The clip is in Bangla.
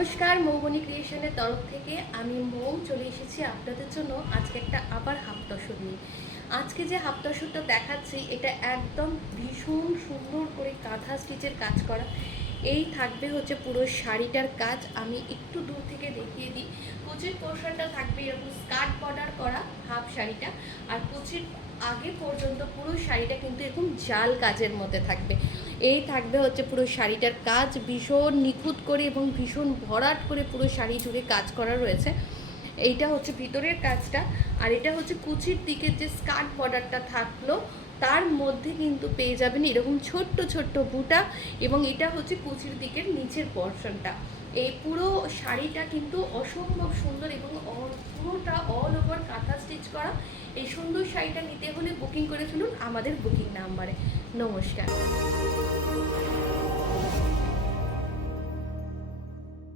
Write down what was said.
নমস্কার, মৌবনী ক্রিয়েশনের তরফ থেকে আমি মৌ চলে এসেছি আপনাদের জন্য আজকে একটা আবার হাফ তসর নিয়ে। আজকে যে হাফ তসরটা দেখাচ্ছি এটা একদম ভীষণ সুন্দর করে কাঁথা স্টিচের কাজ করা। এই থাকবে হচ্ছে পুরো শাড়িটার কাজ। আমি একটু দূর থেকে দেখিয়ে দিই। কুচির পোর্শনটা থাকবে এরকম স্কার্ট বর্ডার করা হাফ শাড়িটা, আর কুচির আগে পর্যন্ত পুরো শাড়িটা কিন্তু এরকম জাল কাজের মধ্যে থাকবে। এই থাকবে হচ্ছে পুরো শাড়িটার কাজ, ভীষণ নিখুঁত করে এবং ভীষণ ভরাট করে পুরো শাড়ি জুড়ে কাজ করা রয়েছে। এইটা হচ্ছে ভিতরের কাজটা, আর এটা হচ্ছে কুচির দিকের যে স্কার্ট বর্ডারটা থাকলো তার মধ্যে কিন্তু পেয়ে যাবেন এরকম ছোট্ট ছোট্ট বুটা, এবং এটা হচ্ছে কুচির দিকের নিচের পোর্শনটা। এই পুরো শাড়িটা কিন্তু অসম্ভব সুন্দর এবং পুরোটা অল ওভার কাঁথা স্টিচ করা। এই সুন্দর শাড়িটা নিতে হলে বুকিং করে ফেলুন আমাদের বুকিং নাম্বারে। নমস্কার।